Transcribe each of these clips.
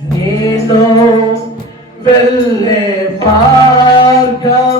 నేను వెళ్ళే మార్గము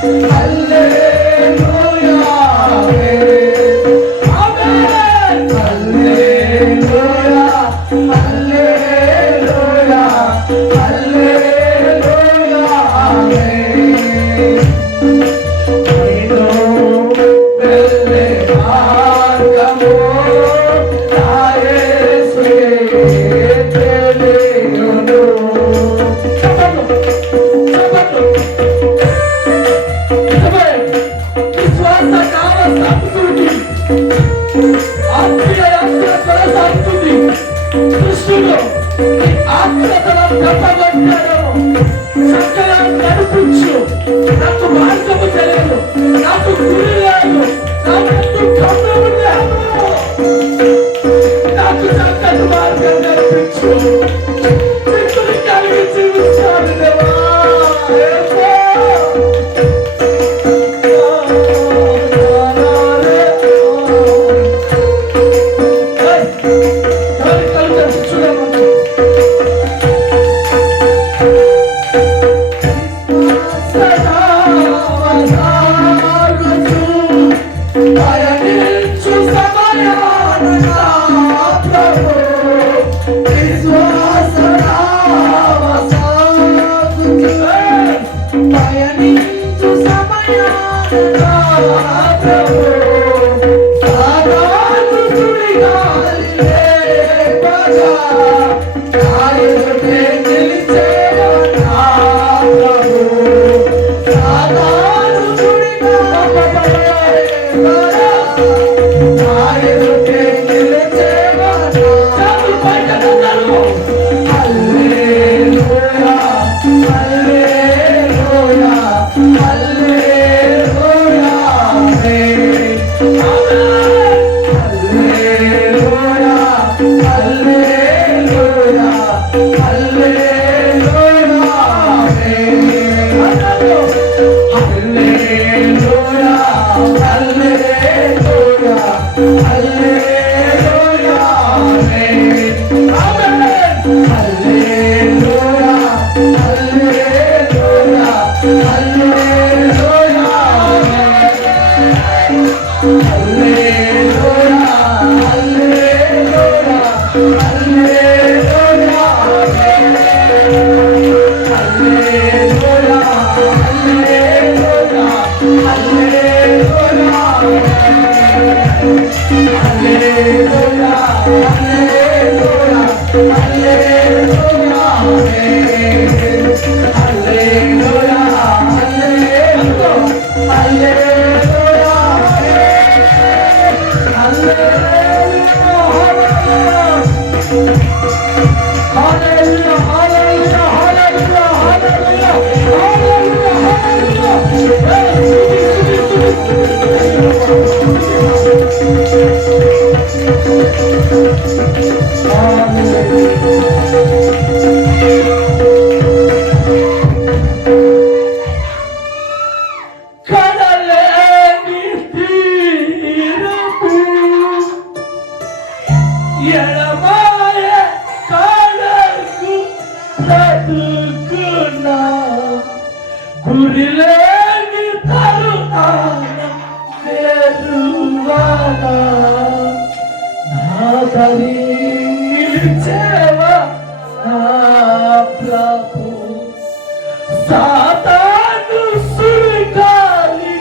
హల్లెలూయా, నేర్పించు మిత్రుని Hare Rama ఎడమాయ కాడకు బ్రతుకున్నా గురిలేని తరుణాన వేరువానా నా తల్లి నా ప్రభు. సాతాను సుడిగాలి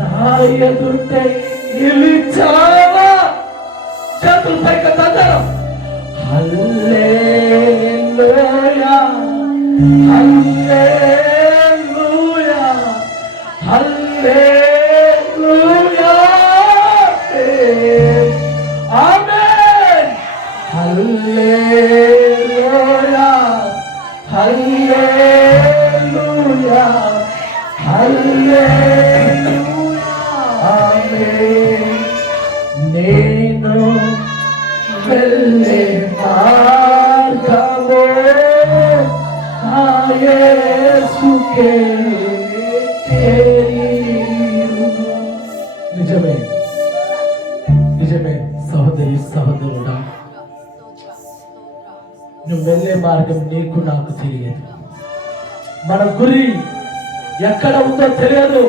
నా ఎదుటే సహోదరుడా నువ్వు వెళ్ళే మార్గం నీకు నాకు తెలియదు. మన గురి ఎక్కడ ఉందో తెలియదు.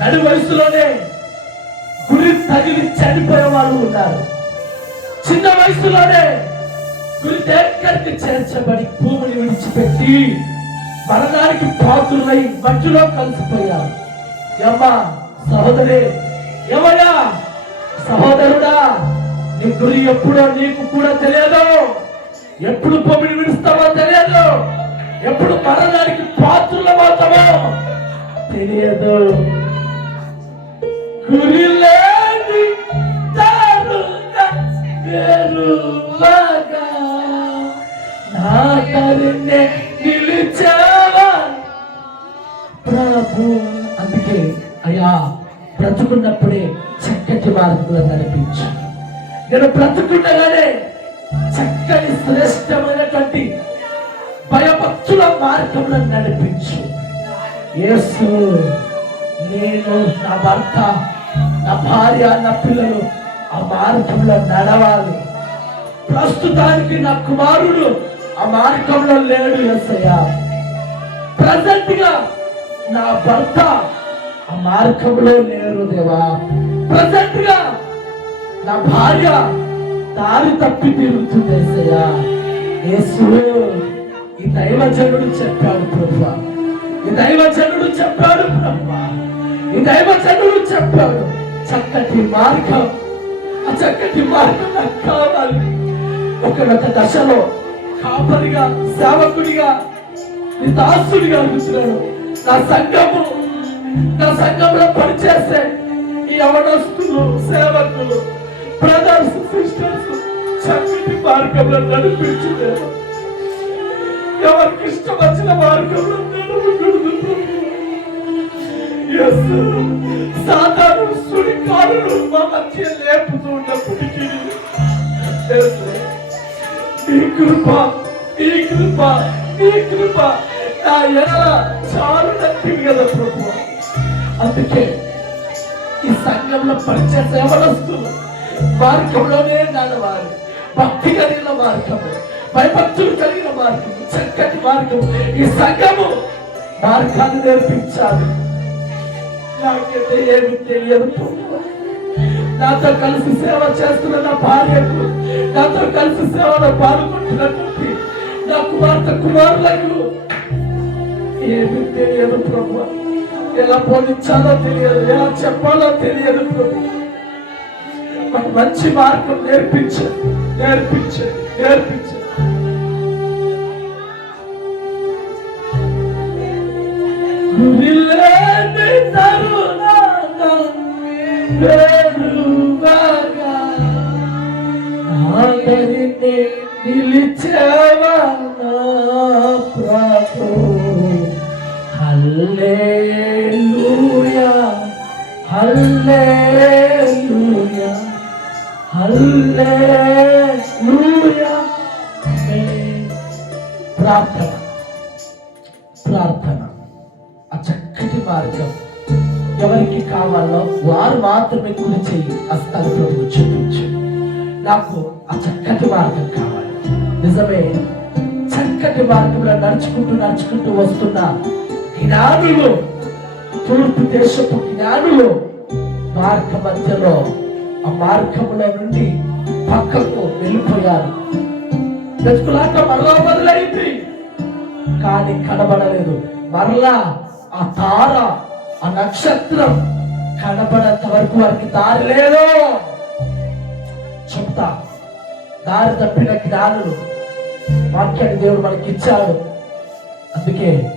నడు వయసులోనే గురి తగిలి చనిపోయే వాళ్ళు ఉన్నారు. చిన్న వయసులోనే గురి దగ్గరికి చేర్చబడి భూమిని విడిచిపెట్టి మరణానికి పాత్రులై మట్టిలో కలిసిపోయారు. ఎమ్మ సహోదరి ఎవరా సహోదరుడా నీ గురి ఎప్పుడో నీకు కూడా తెలియదు. ఎప్పుడు పొమ్మిడి విడుస్తావో తెలియదు. ఎప్పుడు మరణానికి పాత్రులమవుతావో తెలియదు. గురి లేని నా తరుణే నిలిచావా? ప్రభు అందుకే అయ్యా బ్రతుకున్నప్పుడే చక్కటి మార్గంలో నడిపించు నేను బ్రతుకుండగానే చక్కని శ్రేష్టమైనటువంటి భయభక్తుల మార్గంలో నడిపించు. యేసు నేను నా భర్త నా భార్య నా పిల్లలు ఆ మార్గంలో నడవాలి. ప్రస్తుతానికి నా కుమారుడు ఆ మార్గంలో లేడు ఎస్సయ్యా ప్రజెంట్గా నా భర్త ఆ మార్గంలో లేరు దేవా. ప్రజెంట్గా నా భార్య దారి తప్పి తిరుగుతుంది ఎస్సయ్యా యేసు ఈ దైవజనుడు చెప్పాడు ప్రభు. ఈ దైవజనుడు చెప్పాడు బ్రహ్మ ఈ దైవజనుడు చెప్పాడు చక్కటి మార్గం ఆ చక్కటి మార్గం నాకు కావాలి. ఒకనొక దశలో కాపరిగా సేవకుడిగా నీ దాసుడిగా అడుగుతున్నాడు నా సంఘము నా సంఘంలో పనిచేసే ఈ అవనస్తులు సేవకులు బ్రదర్స్ సిస్టర్స్ చక్కటి మార్గంలో నడిపించులేదు ఎవరికి ఇష్టం వచ్చిన మార్గంలో సాధారణ సుడికారులు మా మధ్య లేపుతూ ఉన్నప్పటికీ ఈ కృప ఈ కృప ఈ కృప నా ఎడల చాలు నచ్చింది కదా ప్రభు. అందుకే ఈ సంఘంలో పరిచయ సేవలస్తులు మార్గంలోనే నడవాలి భక్తి కలిగిన మార్గము. భయభక్తులు కలిగిన మార్గము. చక్కటి మార్గము. ఈ సంఘము మార్గాన్ని నేర్పించాలి. నాకైతే ఏమి తెలియదు నాతో కలిసి సేవ చేస్తున్న నా భార్యకు నాతో కలిసి సేవలో పాల్గొంటున్నటువంటి నా కుమార్తె కుమారులకు ఏమి తెలియదు ప్రభు. ఎలా బోధించాలో తెలియదు ఎలా చెప్పాలో తెలియదు. ప్రభు మంచి మార్గం నేర్పించు నేర్పించు నేర్పించు. గురిలేని నిలిచేవా? హల్లెలూయా హల్లెలూయా హల్లెలూయా. ప్రార్థన ప్రార్థన. ఆ చక్కటి మార్గం ఎవరికి కావాలో వారు మాత్రమే కుడి చేయి అస్తాలు ప్రభువు చూపించు. నాకు ఆ చక్కటి మార్గం కావాలి. నిజమే చక్కటి మార్గంలో నడుచుకుంటూ నడుచుకుంటూ వస్తున్నా జ్ఞానులు తూర్పు దేశపు జ్ఞానులు మార్గ మధ్యలో ఆ మార్గముల నుండి పక్కకు వెళ్ళిపోయారు. వెతుకులాక మరలా మొదలైంది. కానీ కనబడలేదు. మరలా ఆ తార ఆ నక్షత్రం కనబడంత వరకు వారికి దారి లేదు. చెప్తా దారి తప్పిన జ్ఞానులు వాక్యాన్ని దేవుడు మనకి ఇచ్చాడు అందుకే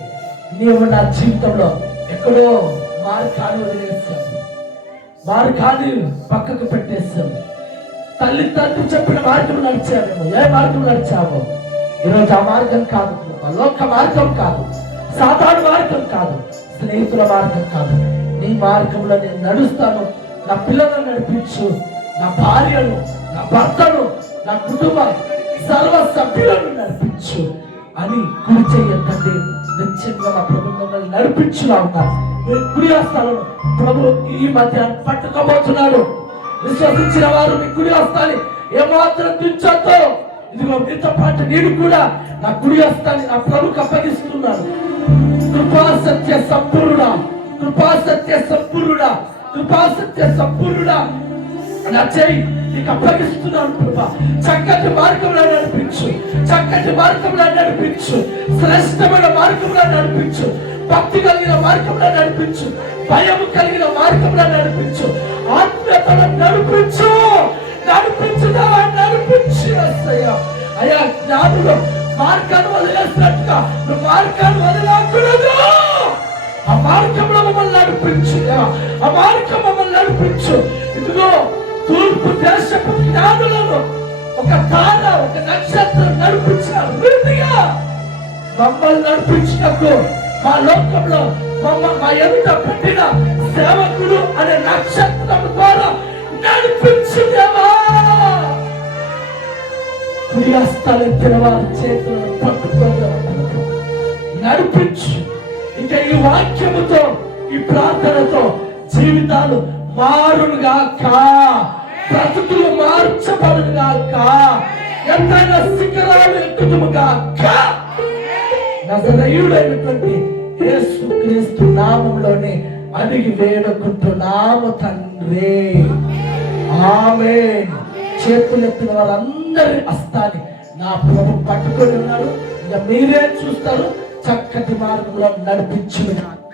నీవు నా జీవితంలో ఎక్కడో మార్గాన్ని వదిలేసావు మార్గాన్ని పక్కకు పెట్టేసావు తల్లి తండ్రి చెప్పిన మార్గం నడిచావేమో ఏ మార్గం నడిచావో? ఈరోజు ఆ మార్గం కాదు. లోక మార్గం కాదు. సాధారణ మార్గం కాదు. స్నేహితుల మార్గం కాదు. నీ మార్గంలో నేను నడుస్తాను. నా పిల్లలను నడిపించు. నా భార్యను నా భర్తను నా కుటుంబ సర్వ సభ్యులను నడిపించు అని గురి చెయ్యండి నిత్యంగా మా ప్రభు మమ్మల్ని నడిపించులా ఉన్నారు కుడి హస్తాలను ప్రభు ఈ మధ్య పట్టుకోబోతున్నాడు. విశ్వసించిన వారు మీ కుడి వస్తాను ఏమాత్రం దించొద్దు ఇదిగో మీతో పాటు నేను కూడా నా కుడి వస్తాను నా ప్రభుకి అప్పగిస్తున్నాను. కృపా సత్య సంపూర్ణుడా కృపా సత్య సంపూర్ణుడా కృపా సత్య సంపూర్ణుడా. నా చెయ్యి నీకు అప్పగిస్తున్నాను ప్రభా చక్కటి మార్గంలో నడిపించు. చక్కటి మార్గంలో నడిపించు. శ్రేష్టమైన మార్గంలో నడిపించు. భక్తి కలిగిన మార్గంలో నడిపించు. భయం కలిగిన మార్గంలో నడిపించు. ఆత్మీయతను నడిపించు. నడిపించుదా? నడిపించి అయ్యా జ్ఞానులు మార్గాన్ని వదిలేసినట్టుగా నువ్వు మార్గాన్ని వదిలేకూడదు. ఆ మార్గంలో మమ్మల్ని నడిపించు ఆ మార్గం మమ్మల్ని నడిపించు. ఇదిగో తూర్పు దేశపు జ్ఞానులను ఒక తార ఒక నక్షత్రం నడిపించారు వృద్ధిగా మమ్మల్ని నడిపించినప్పుడు మా లోకంలో మమ్మ మా ఎదుట పెట్టిన సేవకుడు అనే నక్షత్రం ద్వారా నడిపించు దేవా కుడి చేతులను పట్టుకోగలరు నడిపించు. ఇంకా ఈ వాక్యముతో ఈ ప్రార్థనతో జీవితాలు మారునుగాక. బ్రతుకులు మార్చబడునుగాక ఎంతైనా శిఖరాలు ఎక్కుతుముగాక నజరయుడైనటువంటి యేసు క్రీస్తు నామంలోనే అడిగి వేడుకుంటున్నాము తండ్రి. ఆమె చేతులెత్తిన వారందరి హస్తాన్ని నా ప్రభు పట్టుకొని ఉన్నారు ఇక మీరే చూస్తారు. చక్కటి మార్గంలో నడిపించుగాక